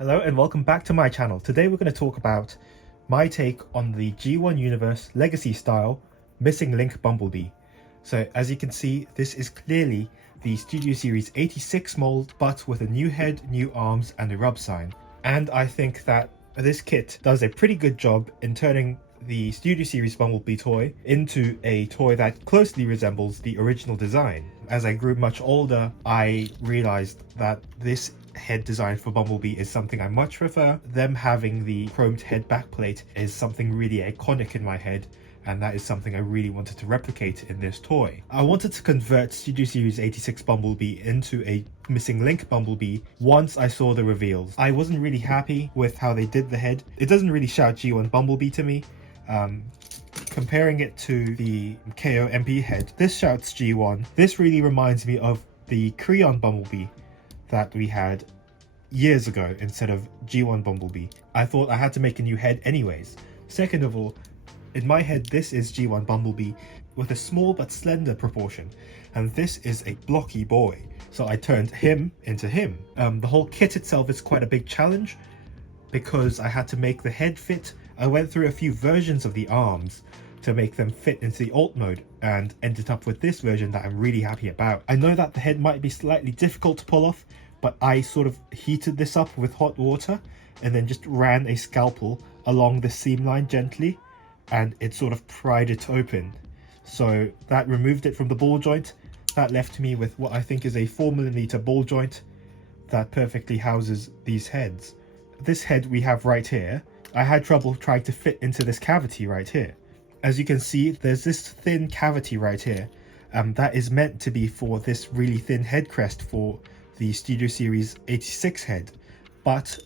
Hello and welcome back to my channel. Today we're going to talk about my take on the G1 Universe Legacy style Missing Link Bumblebee. So as you can see, this is clearly the Studio Series 86 mold, but with a new head, new arms and a rub sign. And I think that this kit does a pretty good job in turning the Studio Series Bumblebee toy into a toy that closely resembles the original design. As I grew much older, I realized that this head design for Bumblebee is something I much prefer. Them having the chromed head backplate is something really iconic in my head, and that is something I really wanted to replicate in this toy. I wanted to convert Studio Series 86 Bumblebee into a Missing Link Bumblebee once I saw the reveals. I wasn't really happy with how they did the head. It doesn't really shout G1 Bumblebee to me. Comparing it to the KO MP head, this shouts G1. This really reminds me of the Creon Bumblebee that we had years ago instead of G1 Bumblebee. I thought I had to make a new head anyways. Second of all, in my head this is G1 Bumblebee with a small but slender proportion, and this is a blocky boy, so I turned him into him. The whole kit itself is quite a big challenge because I had to make the head fit. I went through a few versions of the arms to make them fit into the alt mode and ended up with this version that I'm really happy about. I know that the head might be slightly difficult to pull off, but I sort of heated this up with hot water and then just ran a scalpel along the seam line gently, and it sort of pried it open. So that removed it from the ball joint. That left me with what I think is a 4mm ball joint that perfectly houses these heads. This head we have right here, I had trouble trying to fit into this cavity right here. As you can see, there's this thin cavity right here. That is meant to be for this really thin head crest for the Studio Series 86 head. But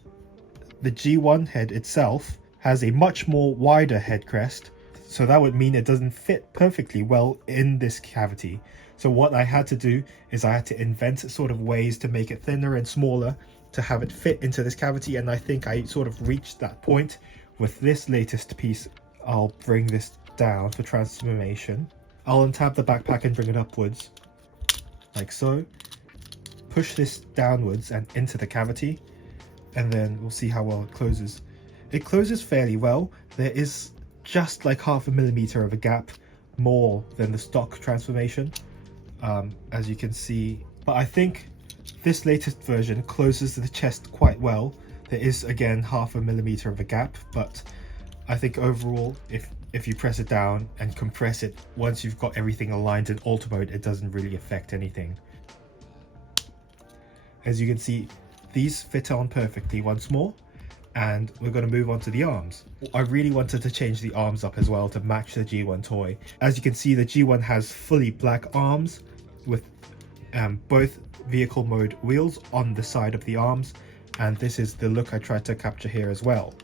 the G1 head itself has a much more wider head crest, so that would mean it doesn't fit perfectly well in this cavity. So what I had to do is I had to invent sort of ways to make it thinner and smaller to have it fit into this cavity, and I think I sort of reached that point with this latest piece. I'll bring this down for transformation. I'll untab the backpack and bring it upwards like so. Push this downwards and into the cavity, and then we'll see how well it closes. It closes fairly well. There is just like 0.5mm of a gap more than the stock transformation, as you can see, but I think this latest version closes the chest quite well. There is again 0.5mm of a gap, but I think overall if you press it down and compress it, once you've got everything aligned in alt mode, it doesn't really affect anything. As you can see, these fit on perfectly once more, and we're going to move on to the arms. I really wanted to change the arms up as well to match the G1 toy. As you can see, the G1 has fully black arms with both vehicle mode wheels on the side of the arms, and this is the look I tried to capture here as well.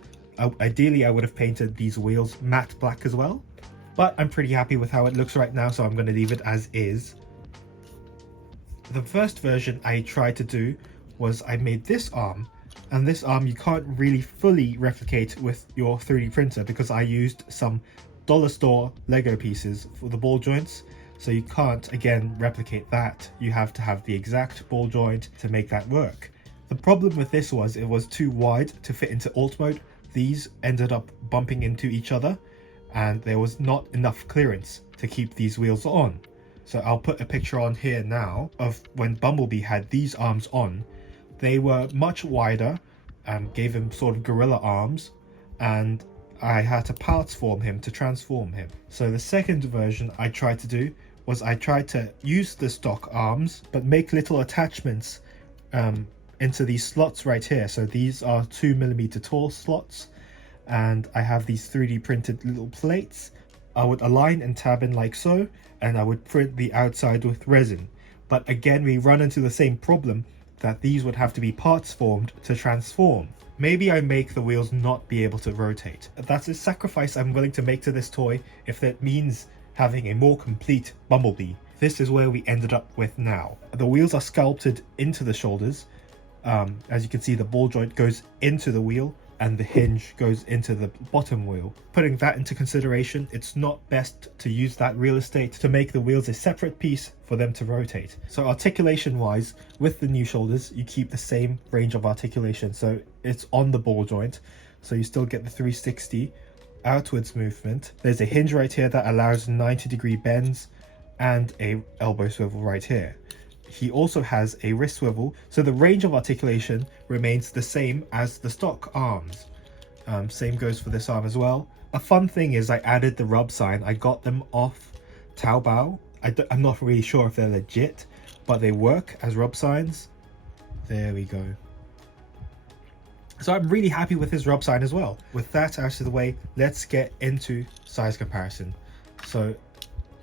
Ideally I would have painted these wheels matte black as well, but I'm pretty happy with how it looks right now, so I'm going to leave it as is. The first version I tried to do was I made this arm, and this arm you can't really fully replicate with your 3D printer because I used some dollar store Lego pieces for the ball joints, so you can't again replicate that. You have to have the exact ball joint to make that work. The problem with this was it was too wide to fit into alt mode. These ended up bumping into each other, and there was not enough clearance to keep these wheels on. So I'll put a picture on here now of when Bumblebee had these arms on. They were much wider and gave him sort of gorilla arms, and I had to parts form him to transform him. So the second version I tried to do was I tried to use the stock arms but make little attachments into these slots right here. So these are 2mm tall slots, and I have these 3D printed little plates. I would align and tab in like so, and I would print the outside with resin. But again, we run into the same problem that these would have to be parts formed to transform. Maybe I make the wheels not be able to rotate. That's a sacrifice I'm willing to make to this toy if that means having a more complete Bumblebee. This is where we ended up with now. The wheels are sculpted into the shoulders. As you can see, the ball joint goes into the wheel, and the hinge goes into the bottom wheel. Putting that into consideration, it's not best to use that real estate to make the wheels a separate piece for them to rotate. So articulation wise, with the new shoulders, you keep the same range of articulation, so it's on the ball joint, so you still get the 360 outwards movement. There's a hinge right here that allows 90-degree bends and a elbow swivel right here. He also has a wrist swivel, so the range of articulation remains the same as the stock arms. Same goes for this arm as well. A fun thing is I added the rub sign. I got them off Taobao. I'm not really sure if they're legit, but they work as rub signs. There we go. So I'm really happy with his rub sign as well. With that out of the way, let's get into size comparison. So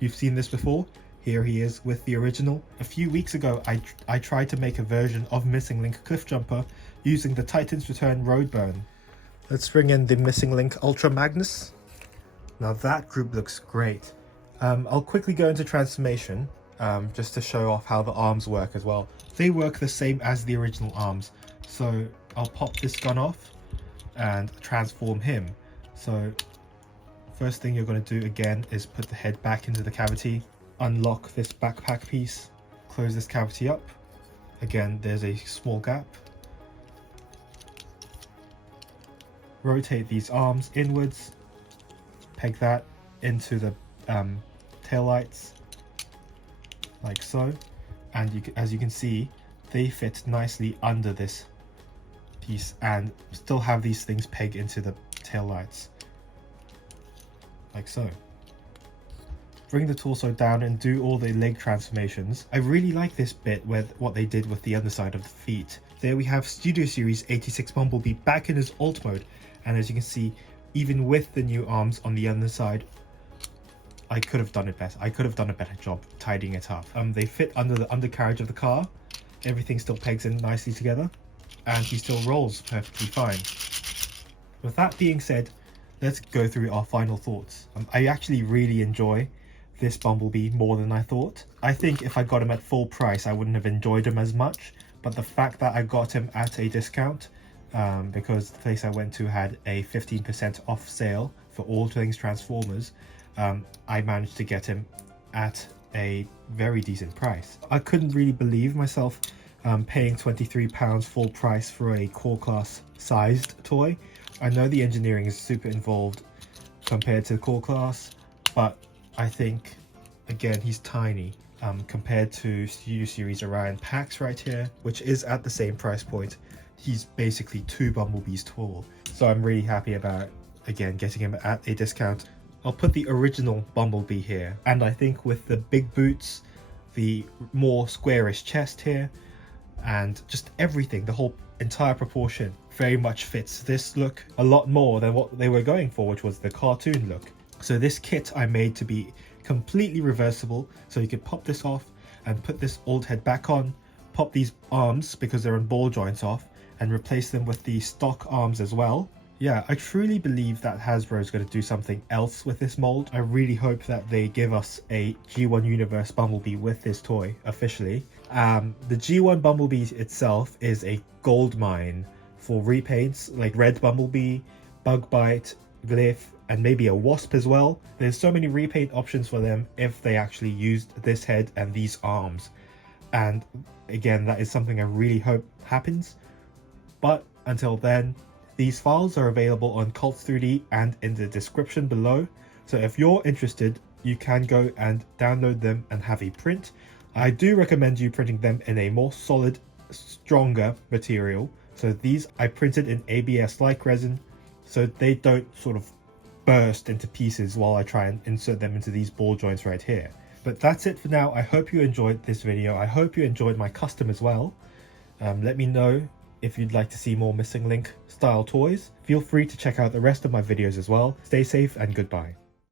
you've seen this before. Here he is with the original. A few weeks ago, I tried to make a version of Missing Link Cliff Jumper using the Titan's Return Roadburn. Let's bring in the Missing Link Ultra Magnus. Now that group looks great. I'll quickly go into transformation just to show off how the arms work as well. They work the same as the original arms. So I'll pop this gun off and transform him. So first thing you're going to do again is put the head back into the cavity. Unlock this backpack piece, close this cavity up. Again, there's a small gap. Rotate these arms inwards, peg that into the tail lights like so, and as you can see, they fit nicely under this piece and still have these things pegged into the tail lights like so. Bring the torso down and do all the leg transformations. I really like this bit with what they did with the underside of the feet. There we have Studio Series 86 Bumblebee back in his alt mode, and as you can see, even with the new arms on the underside, I could have done it better. I could have done a better job tidying it up. They fit under the undercarriage of the car. Everything still pegs in nicely together, and he still rolls perfectly fine. With that being said, let's go through our final thoughts. I actually really enjoy this Bumblebee more than I thought. I think if I got him at full price, I wouldn't have enjoyed him as much, but the fact that I got him at a discount, because the place I went to had a 15% off sale for all things Transformers, I managed to get him at a very decent price. I couldn't really believe myself paying £23 full price for a core class sized toy. I know the engineering is super involved compared to core class, but I think, again, he's tiny compared to Studio Series Orion Pax right here, which is at the same price point. He's basically 2 Bumblebees tall. So I'm really happy about, again, getting him at a discount. I'll put the original Bumblebee here, and I think with the big boots, the more squarish chest here, and just everything, the whole entire proportion very much fits this look a lot more than what they were going for, which was the cartoon look. So this kit I made to be completely reversible, so you could pop this off and put this old head back on, pop these arms because they're on ball joints off, and replace them with the stock arms as well. Yeah, I truly believe that Hasbro is going to do something else with this mold. I really hope that they give us a G1 Universe Bumblebee with this toy officially. The G1 Bumblebee itself is a gold mine for repaints like Red Bumblebee, Bug Bite, Glyph, and maybe a Wasp as well. There's so many repaint options for them if they actually used this head and these arms. And again, that is something I really hope happens. But until then, these files are available on Cults 3D and in the description below. So if you're interested, you can go and download them and have a print. I do recommend you printing them in a more solid, stronger material. So these I printed in ABS-like resin, so they don't sort of burst into pieces while I try and insert them into these ball joints right here. But that's it for now. I hope you enjoyed this video. I hope you enjoyed my custom as well. Let me know if you'd like to see more Missing Link style toys. Feel free to check out the rest of my videos as well. Stay safe and goodbye.